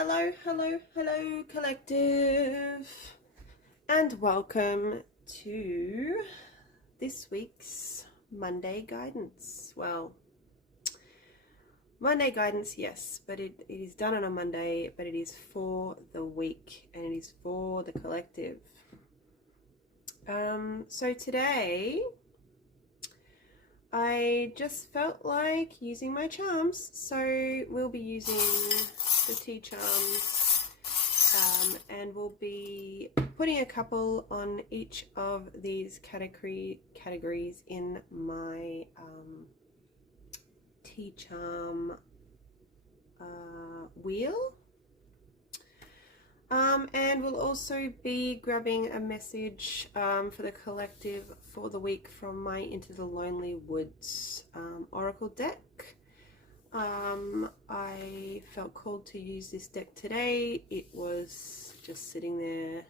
Hello, hello, hello, collective, and welcome to this week's Monday guidance. Well, Monday guidance, yes, but it is done on a Monday, but it is for the week and it is for the collective. So today I just felt like using my charms, so we'll be using the tea charms, and we'll be putting a couple on each of these categories in my tea charm wheel. And we'll also be grabbing a message for the collective for the week from my Into the Lonely Woods Oracle deck. I felt called to use this deck today. It was just sitting there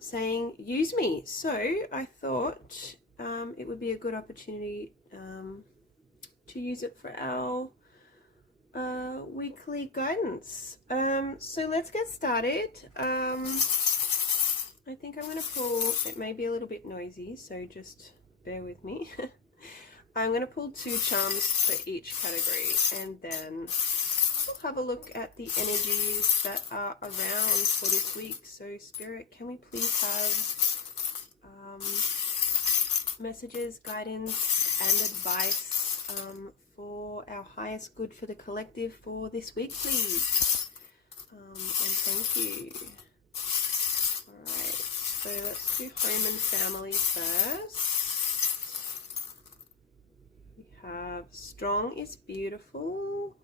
saying, use me. So I thought it would be a good opportunity to use it for our weekly guidance. So let's get started. I think I'm going to pull, it may be a little bit noisy, so just bear with me. I'm going to pull 2 charms for each category, and then we'll have a look at the energies that are around for this week. So Spirit, can we please have messages, guidance and advice for our highest good for the collective for this week, please? And thank you. Alright, so let's do home and family first. We have strong is beautiful.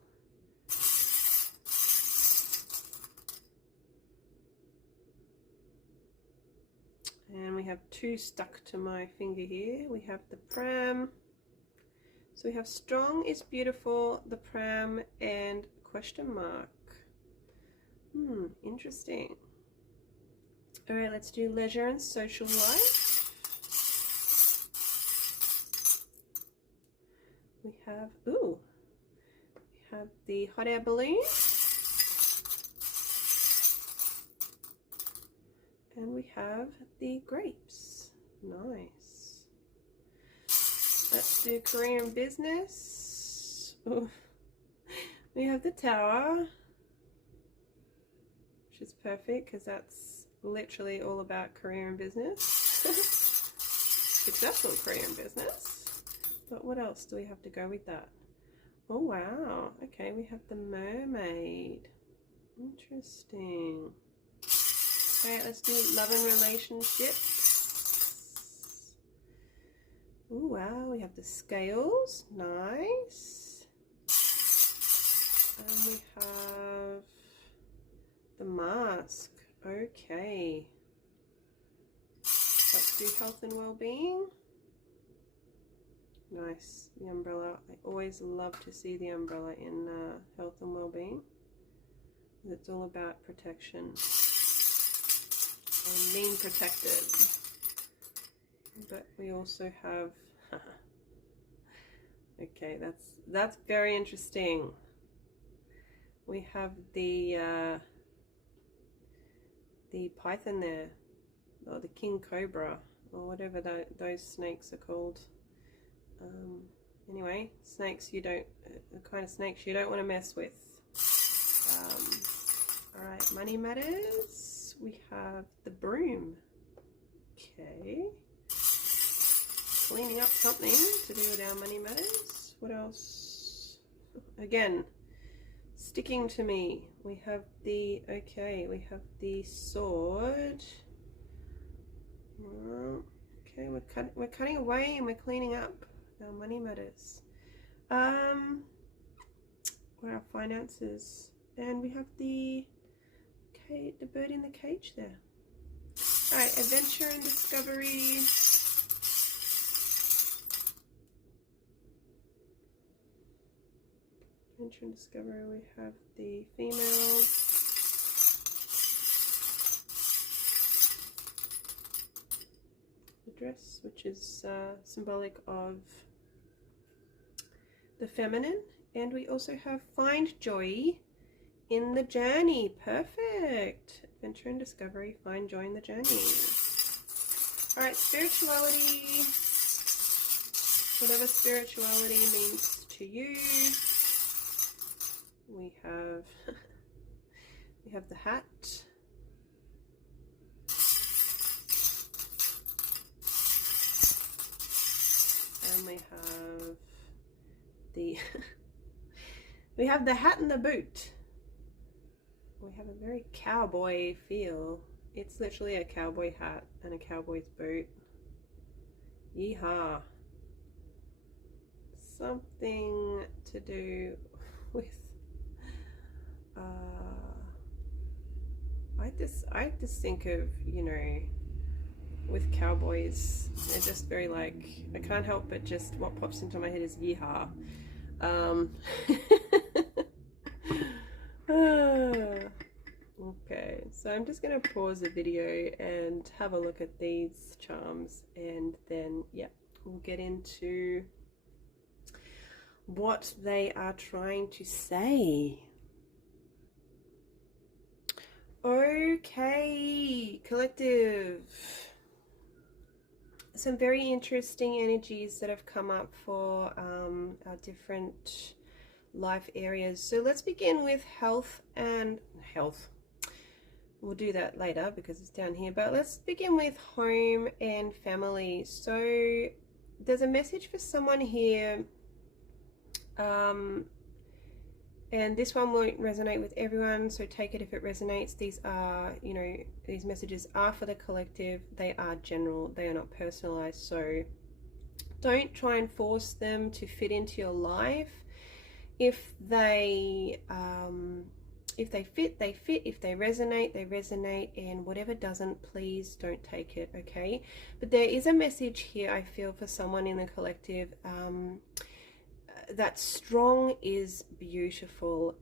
And we have 2 stuck to my finger here. We have the pram. So we have strong is beautiful, the pram, and question mark. Interesting. All right, let's do leisure and social life. We have, we have the hot air balloon. And we have the grapes. Nice. Let's do career and business. Ooh. We have the tower, which is perfect because that's literally all about career and business. Successful career and business. But what else do we have to go with that? Oh wow, okay, we have the mermaid. Interesting. Alright, let's do love and relationships. Oh wow, we have the scales, nice. And we have the mask, okay. Let's do health and well-being. Nice, the umbrella. I always love to see the umbrella in health and well-being. It's all about protection and being protected. But we also have okay, that's very interesting. We have the python there, or the king cobra, or whatever those snakes are called. Anyway, snakes the kind of snakes you don't want to mess with. All right, money matters. We have the broom. Okay. Cleaning up something to do with our money matters. What else? Again, sticking to me. We have the, we have the sword. Okay, we're cutting away and we're cleaning up our money matters. What are our finances? And we have the bird in the cage there. All right, adventure and discovery. Adventure and discovery, we have the female. The dress, which is symbolic of the feminine. And we also have find joy in the journey. Perfect. Adventure and discovery, find joy in the journey. All right, spirituality. Whatever spirituality means to you. We have the hat. And we have the we have the hat and the boot. We have a very cowboy feel. It's literally a cowboy hat and a cowboy's boot. Yeehaw. Something to do with I just think of, you know, with cowboys, they're just very like, I can't help but just what pops into my head is yeehaw. Okay, so I'm just going to pause the video and have a look at these charms, and then yeah, we'll get into what they are trying to say. Okay, collective. Some very interesting energies that have come up for our different life areas. So let's begin with health. We'll do that later because it's down here, but let's begin with home and family. So there's a message for someone here, and this one won't resonate with everyone, so take it if it resonates. These are, you know, these messages are for the collective. They are general, they are not personalized, so don't try and force them to fit into your life. If they fit, they fit. If they resonate, they resonate, and whatever doesn't, please don't take it, okay? But there is a message here, I feel, for someone in the collective, that strong is beautiful.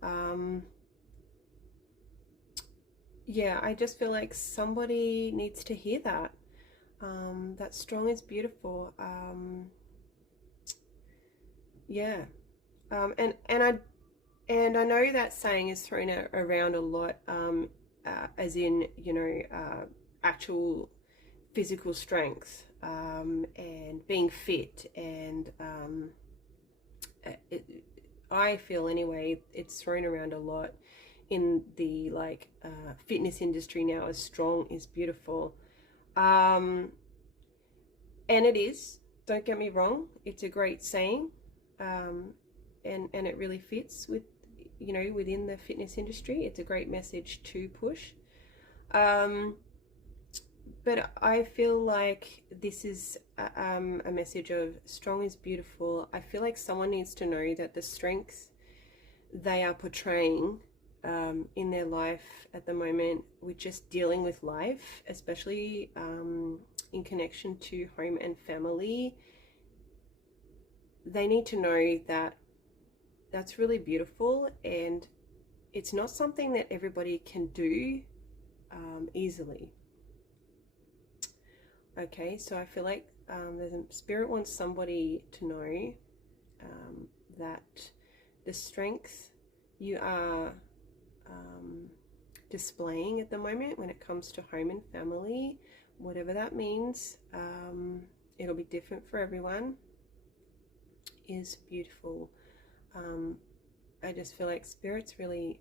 Yeah, I just feel like somebody needs to hear that. That strong is beautiful. Yeah. And I know that saying is thrown around a lot, as in, you know, actual physical strength, and being fit, and I feel anyway, it's thrown around a lot in the like fitness industry now, as strong is beautiful, and it is, don't get me wrong, it's a great saying, and it really fits with, you know, within the fitness industry. It's a great message to push, but I feel like this is a message of strong is beautiful. I feel like someone needs to know that the strength they are portraying in their life at the moment, with just dealing with life, especially in connection to home and family, they need to know that that's really beautiful, and it's not something that everybody can do easily. Okay, so I feel like there's a spirit wants somebody to know that the strength you are displaying at the moment when it comes to home and family, whatever that means, it'll be different for everyone, is beautiful. I just feel like Spirit's really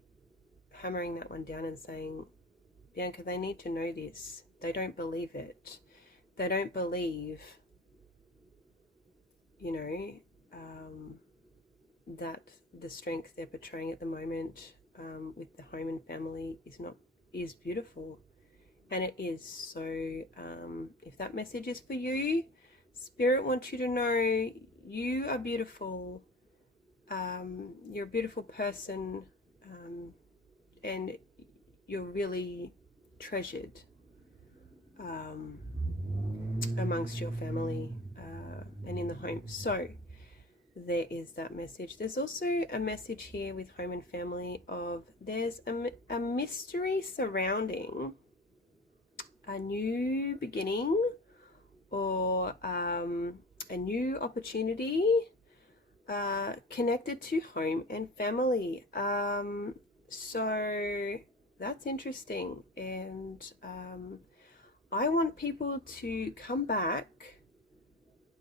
hammering that one down and saying, Bianca, they need to know this. They don't believe it. They don't believe, you know, that the strength they're portraying at the moment with the home and family is beautiful, and it is. So if that message is for you, Spirit wants you to know you are beautiful. You're a beautiful person, and you're really treasured amongst your family and in the home. So there is that message. There's also a message here with home and family of there's a mystery surrounding a new beginning, or a new opportunity connected to home and family. So that's interesting, and I want people to come back.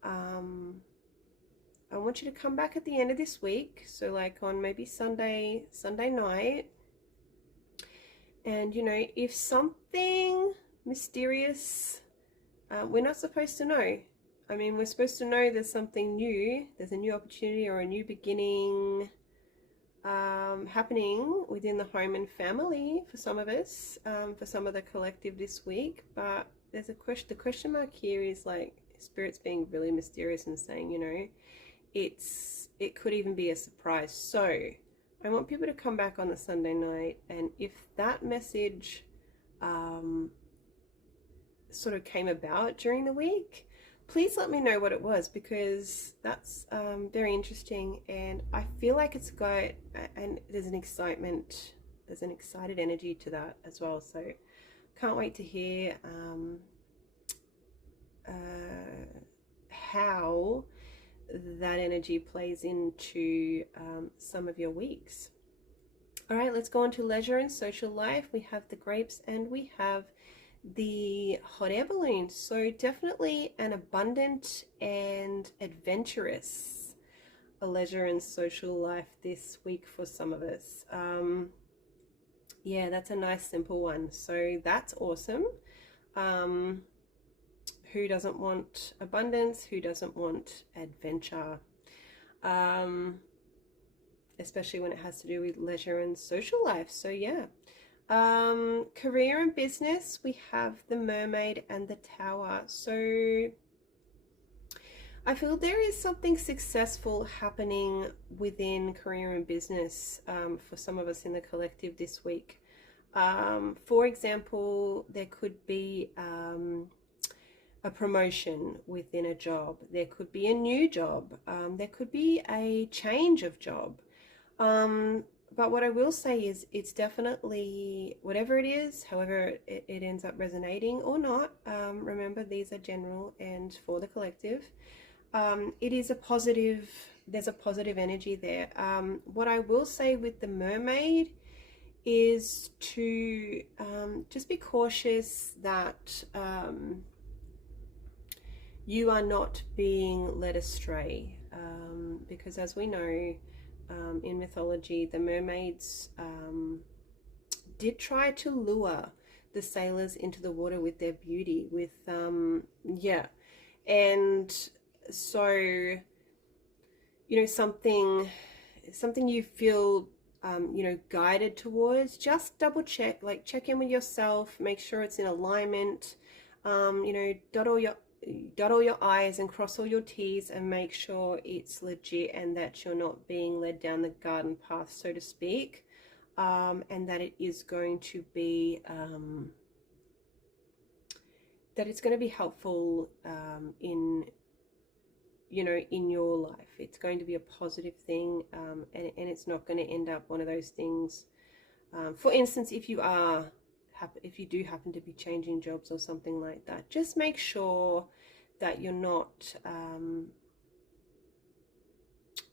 I want you to come back at the end of this week, so like on maybe Sunday night, and you know, if something mysterious, we're not supposed to know. I mean, we're supposed to know there's something new, there's a new opportunity or a new beginning happening within the home and family for some of us, for some of the collective this week. But there's a question. The question mark here is like Spirit's being really mysterious and saying, you know, it could even be a surprise. So I want people to come back on the Sunday night, and if that message sort of came about during the week, please let me know what it was, because that's very interesting, and I feel like it's got, and there's an excitement, there's an excited energy to that as well. So can't wait to hear how that energy plays into some of your weeks. All right, let's go on to leisure and social life. We have the grapes and we have the hot air balloon. So definitely an abundant and adventurous leisure and social life this week for some of us. Yeah, that's a nice simple one. So that's awesome. Who doesn't want abundance? Who doesn't want adventure? Especially when it has to do with leisure and social life. So yeah. Career and business, we have the Mermaid and the Tower. So I feel there is something successful happening within career and business for some of us in the collective this week. For example, there could be a promotion within a job. There could be a new job. There could be a change of job. But what I will say is it's definitely, whatever it is, however it ends up resonating or not, remember these are general and for the collective. It is a positive, there's a positive energy there. What I will say with the Mermaid is to just be cautious that you are not being led astray, because as we know, in mythology, the mermaids did try to lure the sailors into the water with their beauty, with yeah, and so, you know, something you feel you know, guided towards, just double check, like check in with yourself, make sure it's in alignment, you know, dot all your I's and cross all your T's, and make sure it's legit and that you're not being led down the garden path, so to speak, and that it is going to be that it's going to be helpful in, you know, in your life. It's going to be a positive thing, and it's not going to end up one of those things. For instance, if you do happen to be changing jobs or something like that, just make sure that you're not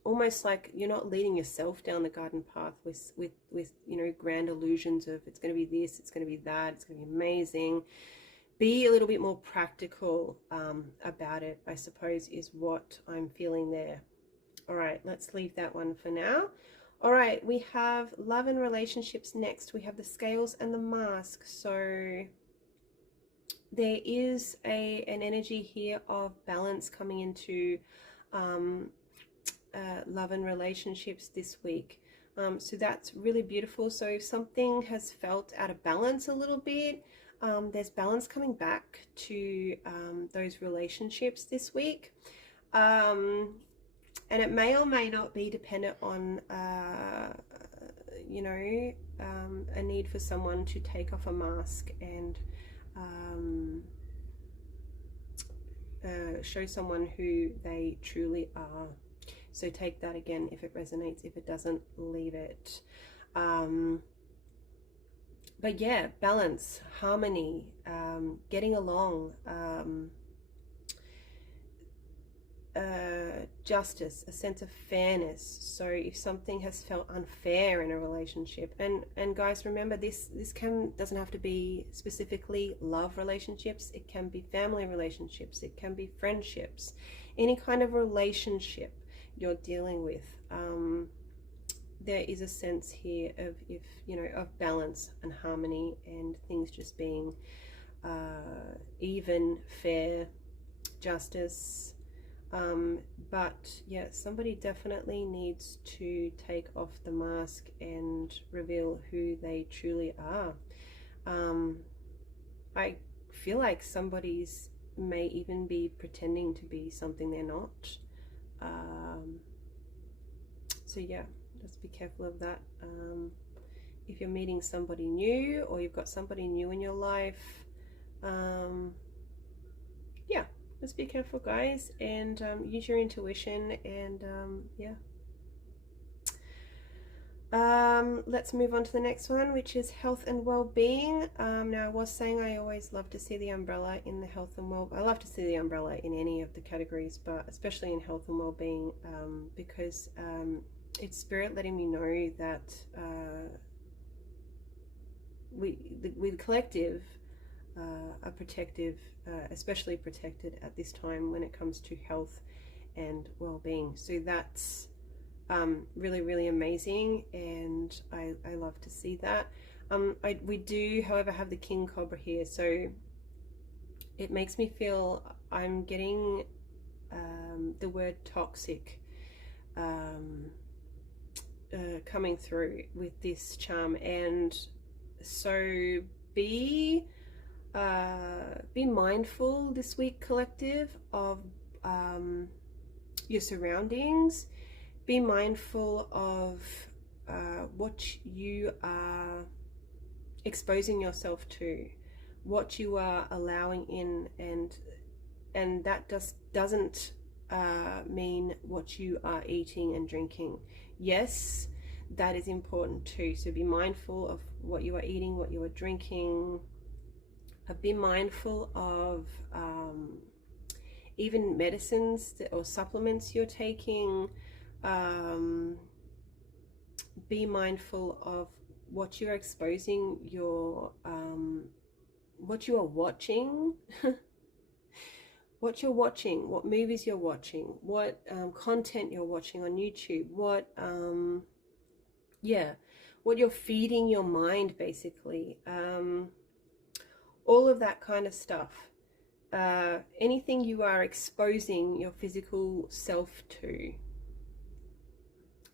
almost like you're not leading yourself down the garden path with you know, grand illusions of it's going to be this, it's going to be that, it's going to be amazing. Be a little bit more practical about it, I suppose, is what I'm feeling there. All right, let's leave that one for now. All right, we have love and relationships next. We have the Scales and the Mask. So there is an energy here of balance coming into love and relationships this week. So that's really beautiful. So if something has felt out of balance a little bit, there's balance coming back to those relationships this week. And it may or may not be dependent on, you know, a need for someone to take off a mask and show someone who they truly are. So take that again if it resonates. If it doesn't, leave it. But yeah, balance, harmony, getting along, justice, a sense of fairness. So if something has felt unfair in a relationship, and guys, remember this doesn't have to be specifically love relationships. It can be family relationships, it can be friendships, any kind of relationship you're dealing with. There is a sense here of, if you know, of balance and harmony, and things just being even, fair, justice. But yeah, somebody definitely needs to take off the mask and reveal who they truly are. I feel like somebody's may even be pretending to be something they're not. So yeah, just be careful of that. If you're meeting somebody new, or you've got somebody new in your life, yeah, just be careful, guys, and use your intuition. And yeah, let's move on to the next one, which is health and well-being. Now, I was saying I always love to see the umbrella in the health and I love to see the umbrella in any of the categories, but especially in health and well-being, because it's spirit letting me know that we the collective are protective, especially protected at this time when it comes to health and well-being. So that's really, really amazing, and I love to see that. We do, however, have the King Cobra here, so it makes me feel I'm getting the word toxic coming through with this charm. And so be mindful this week, collective, of your surroundings. Be mindful of what you are exposing yourself to, what you are allowing in, and that doesn't mean what you are eating and drinking. Yes, that is important too. So be mindful of what you are eating, what you are drinking. Be mindful of even medicines or supplements you're taking. Be mindful of what you're exposing your what you are watching. What you're watching, what movies you're watching, what content you're watching on YouTube, what what you're feeding your mind, basically. All of that kind of stuff. Anything you are exposing your physical self to,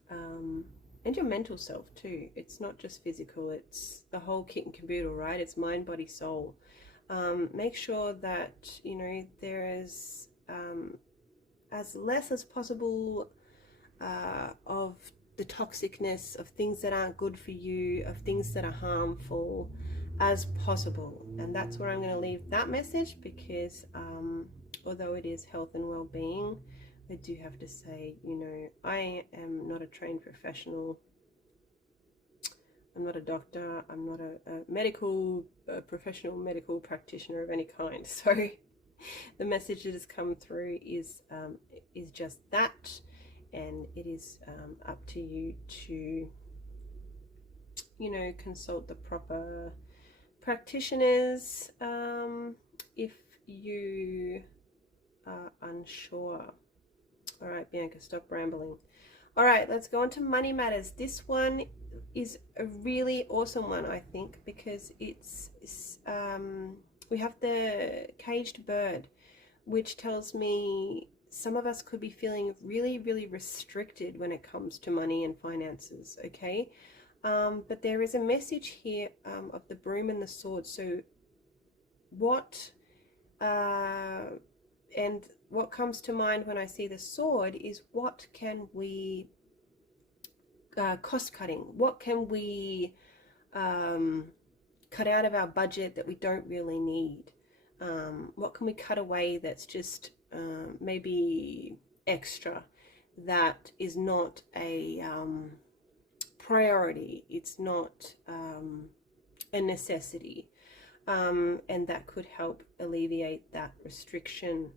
and your mental self too. It's not just physical, it's the whole kit and caboodle, right? It's mind, body, soul. Make sure that, you know, there is as less as possible of the toxicness, of things that aren't good for you, of things that are harmful, as possible. And that's where I'm going to leave that message, because although it is health and well-being, I do have to say, you know, I am not a trained professional. I'm not a doctor. I'm not a professional medical practitioner of any kind. So the message that has come through is just that, and it is up to you to, you know, consult the proper practitioners if you are unsure. All right, Bianca, stop rambling. All right, let's go on to money matters. This one is a really awesome one, I think, because it's we have the caged bird, which tells me some of us could be feeling really, really restricted when it comes to money and finances, okay? But there is a message here of the broom and the sword. So what and what comes to mind when I see the sword is, what can we cost cutting, what can we cut out of our budget that we don't really need, what can we cut away that's just maybe extra, that is not a priority, it's not a necessity, and that could help alleviate that restriction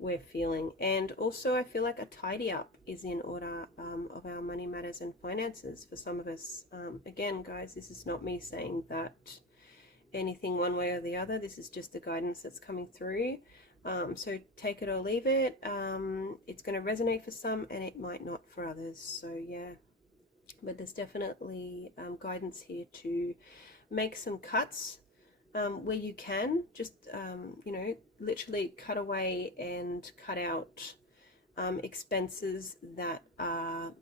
we're feeling. And also I feel like a tidy up is in order of our money matters and finances for some of us. Again, guys, this is not me saying that anything one way or the other. This is just the guidance that's coming through. So take it or leave it. It's going to resonate for some and it might not for others. So yeah, but there's definitely guidance here to make some cuts where you can. Just you know, literally cut away and cut out expenses that are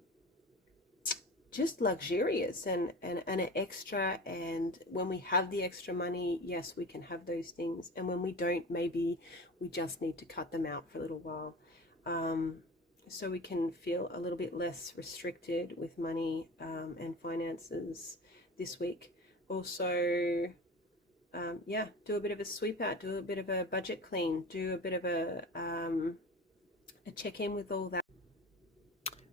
just luxurious and an extra. And when we have the extra money, yes, we can have those things, and when we don't, maybe we just need to cut them out for a little while, so we can feel a little bit less restricted with money and finances this week. Also, yeah, do a bit of a sweep out, do a bit of a budget clean, do a bit of a check-in with all that.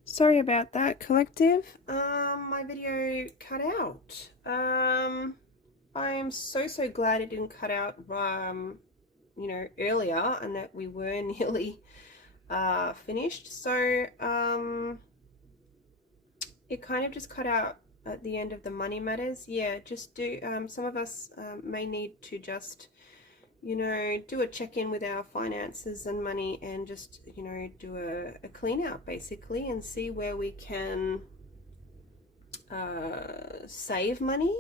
Sorry about that, collective. My video cut out. I'm so glad it didn't cut out you know, earlier, and that we were nearly finished. So it kind of just cut out at the end of the money matters. Yeah, just do some of us may need to just, you know, do a check-in with our finances and money, and just, you know, do a clean out basically, and see where we can save money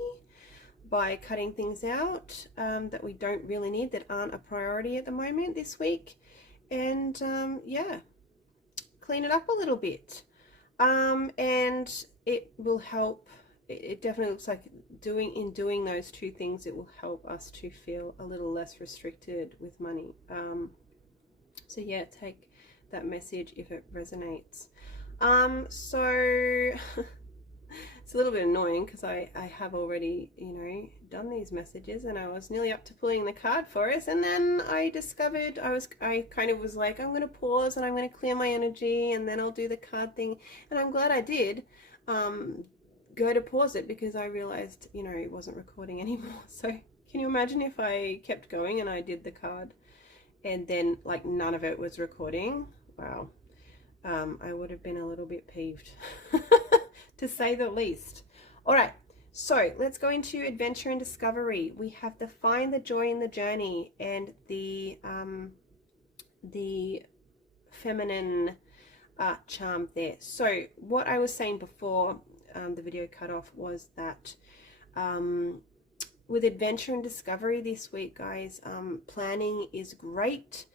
by cutting things out that we don't really need, that aren't a priority at the moment this week. And yeah, clean it up a little bit, and it will help. It definitely looks like doing those two things, it will help us to feel a little less restricted with money. So yeah, take that message if it resonates. So it's a little bit annoying because I have already, you know, done these messages, and I was nearly up to pulling the card for us, and then I discovered I kind of was like, I'm going to pause and I'm going to clear my energy, and then I'll do the card thing. And I'm glad I did go to pause it, because I realized, you know, it wasn't recording anymore. So can you imagine if I kept going and I did the card and then like none of it was recording? Wow. I would have been a little bit peeved to say the least. All right, so let's go into adventure and discovery. We have to find the joy in the journey, and the feminine charm there. So what I was saying before the video cut off was that with adventure and discovery this week, guys, planning is great,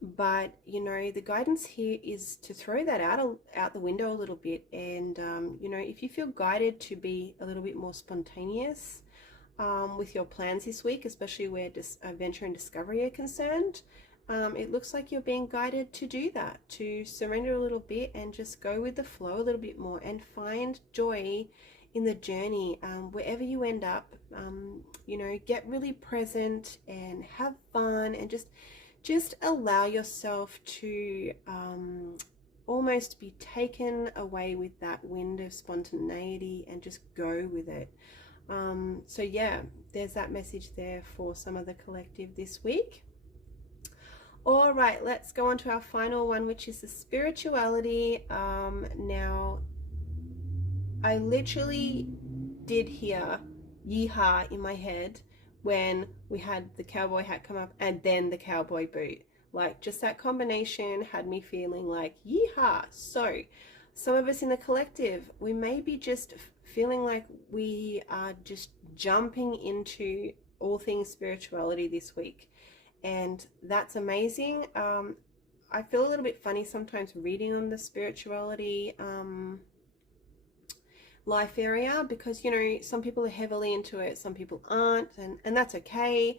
but you know, the guidance here is to throw that out the window a little bit. And you know, if you feel guided to be a little bit more spontaneous with your plans this week, especially where adventure and discovery are concerned, it looks like you're being guided to do that, to surrender a little bit and just go with the flow a little bit more, and find joy in the journey. Wherever you end up, you know, get really present and have fun, and just allow yourself to almost be taken away with that wind of spontaneity and just go with it. So yeah, there's that message there for some of the collective this week. All right, let's go on to our final one, which is the spirituality. Now, I literally did hear yeehaw in my head when we had the cowboy hat come up and then the cowboy boot. Like, just that combination had me feeling like yeehaw. So some of us in the collective, we may be just feeling like we are just jumping into all things spirituality this week. And that's amazing. I feel a little bit funny sometimes reading on the spirituality life area, because, you know, some people are heavily into it, some people aren't, and that's okay.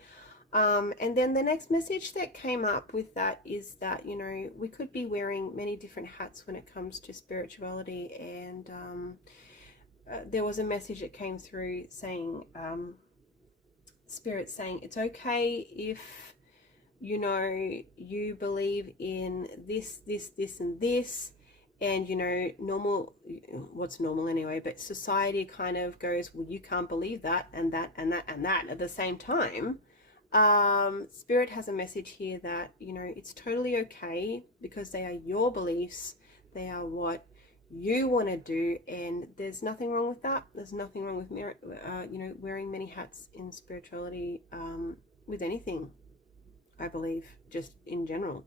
And then the next message that came up with that is that, you know, we could be wearing many different hats when it comes to spirituality. And there was a message that came through saying, Spirit saying, it's okay if, you know, you believe in this, and this, and, you know, normal, what's normal anyway, but society kind of goes, well, you can't believe that, and that, and that, and that at the same time. Spirit has a message here that, you know, it's totally okay because they are your beliefs. They are what you want to do, and there's nothing wrong with that. There's nothing wrong with you know, wearing many hats in spirituality, with anything, I believe, just in general.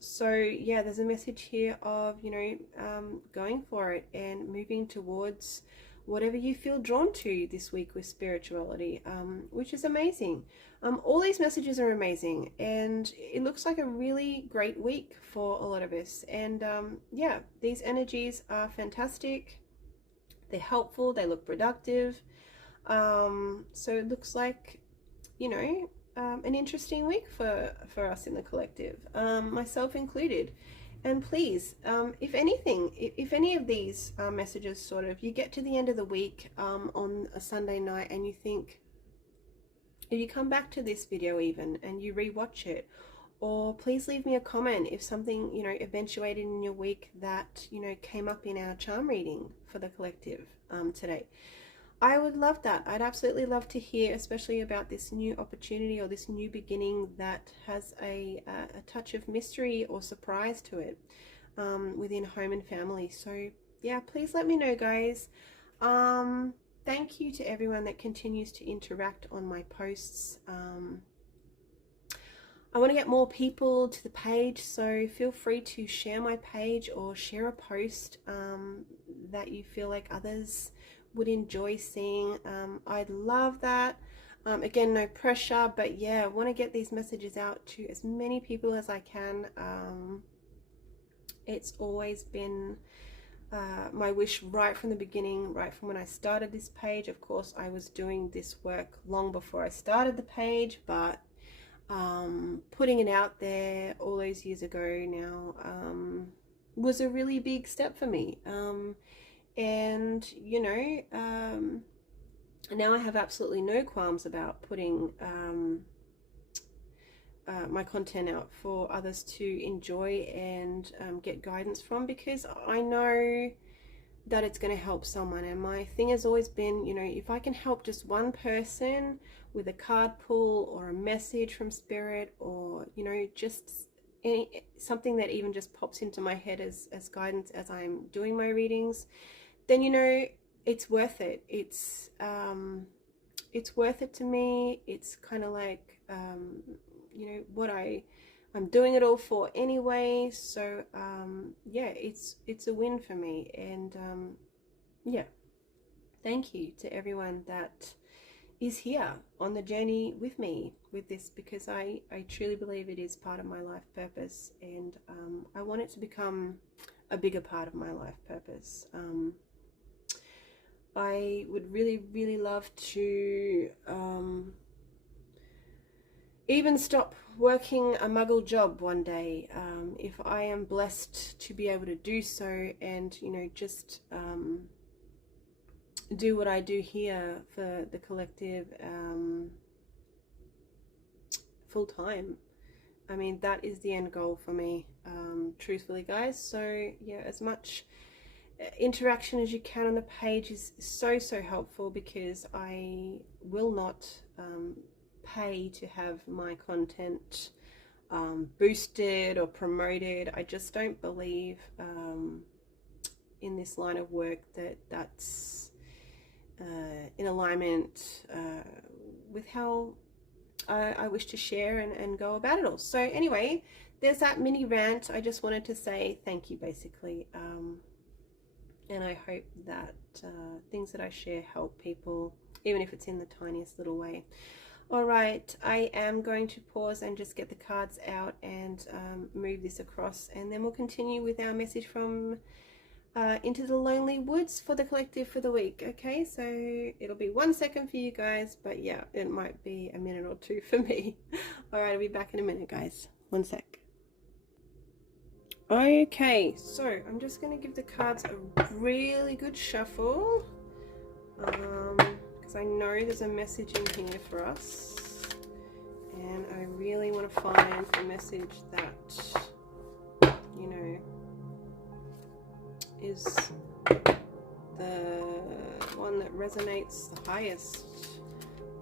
So yeah, there's a message here of, you know, going for it and moving towards whatever you feel drawn to this week with spirituality, which is amazing. All these messages are amazing, and it looks like a really great week for a lot of us. And yeah, these energies are fantastic. They're helpful. They look productive. So it looks like, you know, an interesting week for us in the collective, myself included. And please, if anything, if any of these messages sort of, you get to the end of the week on a Sunday night and you think, if you come back to this video even and you rewatch it, or please leave me a comment if something, you know, eventuated in your week that, you know, came up in our charm reading for the collective today. I would love that. I'd absolutely love to hear, especially about this new opportunity or this new beginning that has a touch of mystery or surprise to it within home and family. So yeah, please let me know, guys. Thank you to everyone that continues to interact on my posts. I want to get more people to the page, so feel free to share my page or share a post that you feel like others would enjoy seeing. I'd love that. Again, no pressure, but yeah, I want to get these messages out to as many people as I can. It's always been my wish right from the beginning, right from when I started this page. Of course, I was doing this work long before I started the page, but putting it out there all those years ago now was a really big step for me. And you know, now I have absolutely no qualms about putting my content out for others to enjoy and get guidance from, because I know that it's going to help someone. And my thing has always been, you know, if I can help just one person with a card pull or a message from Spirit, or, you know, just something that even just pops into my head as guidance as I'm doing my readings, then, you know, it's worth it. It's worth it to me. It's kind of like, you know, what I'm doing it all for anyway. So yeah, it's a win for me. And yeah, thank you to everyone that is here on the journey with me with this, because I truly believe it is part of my life purpose, and I want it to become a bigger part of my life purpose. I would really love to even stop working a muggle job one day, if I am blessed to be able to do so, and, you know, just do what I do here for the collective full time. I mean, that is the end goal for me, truthfully, guys. So yeah, as much interaction as you can on the page is so helpful, because I will not pay to have my content boosted or promoted. I just don't believe in this line of work that's in alignment with how I wish to share and go about it all. So anyway, there's that mini rant. I just wanted to say thank you, basically. And I hope that things that I share help people, even if it's in the tiniest little way. All right, I am going to pause and just get the cards out and move this across, and then we'll continue with our message from Into the Lonely Woods for the collective for the week. Okay, so it'll be 1 second for you guys, but yeah, it might be a minute or two for me. All right, I'll be back in a minute, guys. 1 sec. Okay, so I'm just going to give the cards a really good shuffle, because I know there's a message in here for us, and I really want to find a message that, you know, is the one that resonates the highest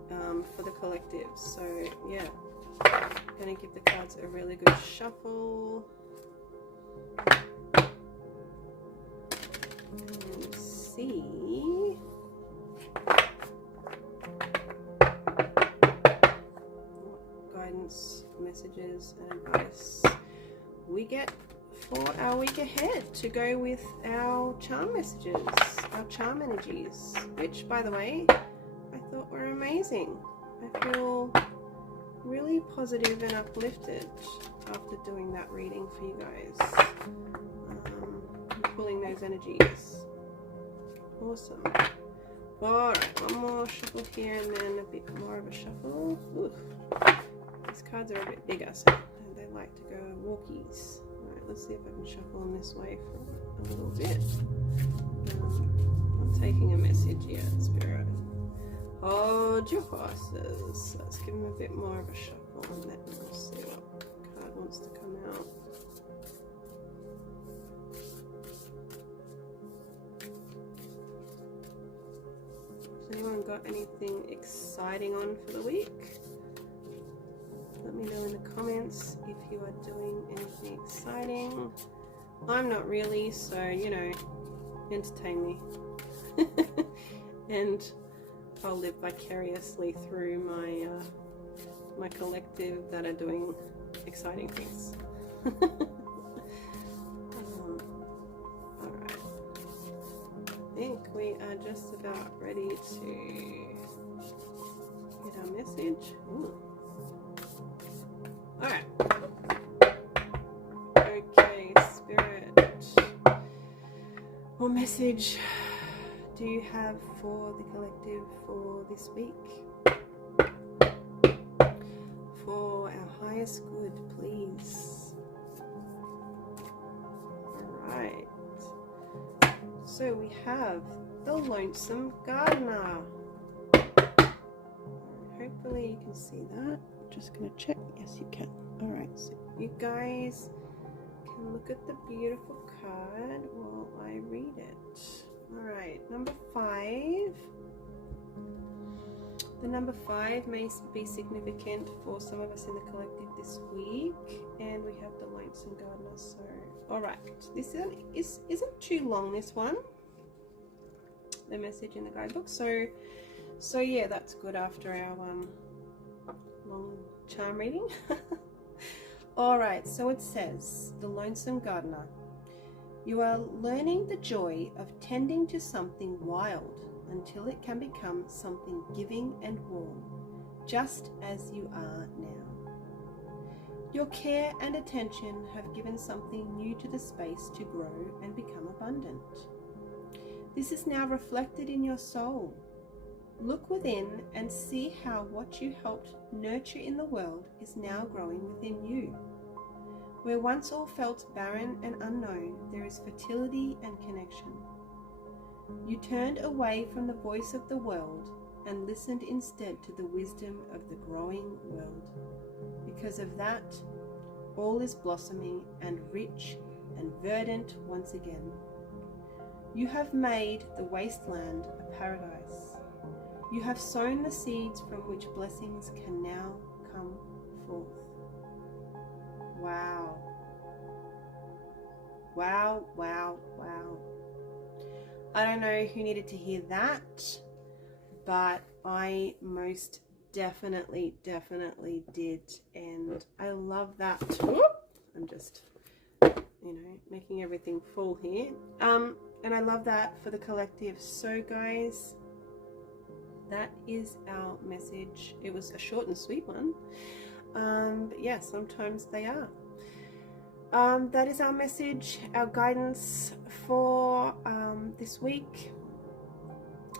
for the collective. So yeah, gonna give the cards a really good shuffle and see what guidance, messages, and advice we get for our week ahead to go with our charm messages, our charm energies, which, by the way, I thought were amazing. I feel really positive and uplifted after doing that reading for you guys, pulling those energies. Awesome. Alright, one more shuffle here and then a bit more of a shuffle. Oof. These cards are a bit bigger, so they like to go walkies. Alright, let's see if I can shuffle them this way for a little bit. I'm taking a message here, Spirit. Hold your horses. Let's give them a bit more of a shuffle and then we'll see what card wants to come out. Has anyone got anything exciting on for the week? Let me know in the comments if you are doing anything exciting. I'm not really, so you know, entertain me. And I'll live vicariously through my my collective that are doing exciting things. Alright. I think we are just about ready to get our message. Ooh. Alright. Okay, Spirit. What message do you have for the collective for this week? For our highest good, please. Alright. So we have the Lonesome Gardener. Hopefully you can see that. I'm just going to check. Yes, you can. Alright, so you guys can look at the beautiful card while I read it. Alright, number 5. The number 5 may be significant for some of us in the collective this week, and we have the Lonesome Gardener. So, alright, this isn't too long, this one, the message in the guidebook. So yeah, that's good after our long charm reading. Alright, so it says, the Lonesome Gardener. You are learning the joy of tending to something wild until it can become something giving and warm, just as you are now. Your care and attention have given something new to the space to grow and become abundant. This is now reflected in your soul. Look within and see how what you helped nurture in the world is now growing within you. Where once all felt barren and unknown, there is fertility and connection. You turned away from the voice of the world and listened instead to the wisdom of the growing world. Because of that, all is blossoming and rich and verdant once again. You have made the wasteland a paradise. You have sown the seeds from which blessings can now come forth. Wow. Wow, wow, wow. I don't know who needed to hear that, but I most definitely did, and I love that. I'm just, making everything full here. And I love that for the collective. So guys, that is our message. It was a short and sweet one. But yeah, sometimes they are. That is our message, our guidance for this week.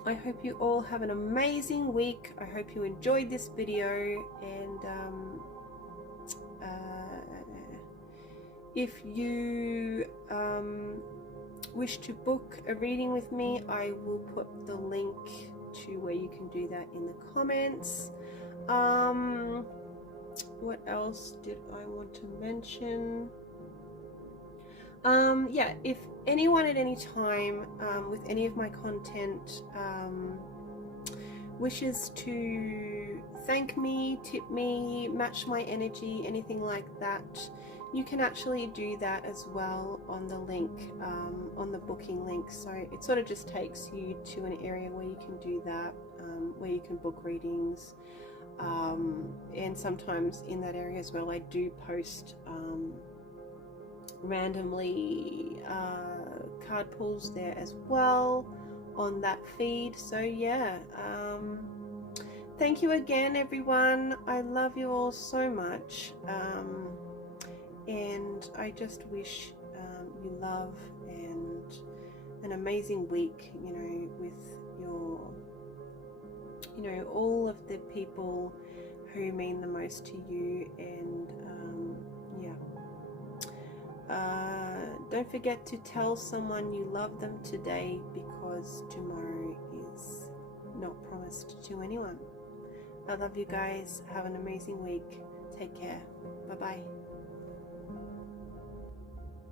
I hope you all have an amazing week. I hope you enjoyed this video, and if you wish to book a reading with me, I will put the link to where you can do that in the comments. What else did I want to mention? Yeah, if anyone at any time with any of my content wishes to thank me, tip me, match my energy, anything like that, you can actually do that as well on the link, on the booking link. So it sort of just takes you to an area where you can do that, where you can book readings. And sometimes in that area as well, I do post randomly card pulls there as well on that feed. So yeah, thank you again, everyone. I love you all so much, and I just wish you love and an amazing week, you know, with your, you know, all of the people who mean the most to you. And don't forget to tell someone you love them today, because tomorrow is not promised to anyone. I love you guys. Have an amazing week. Take care. Bye bye.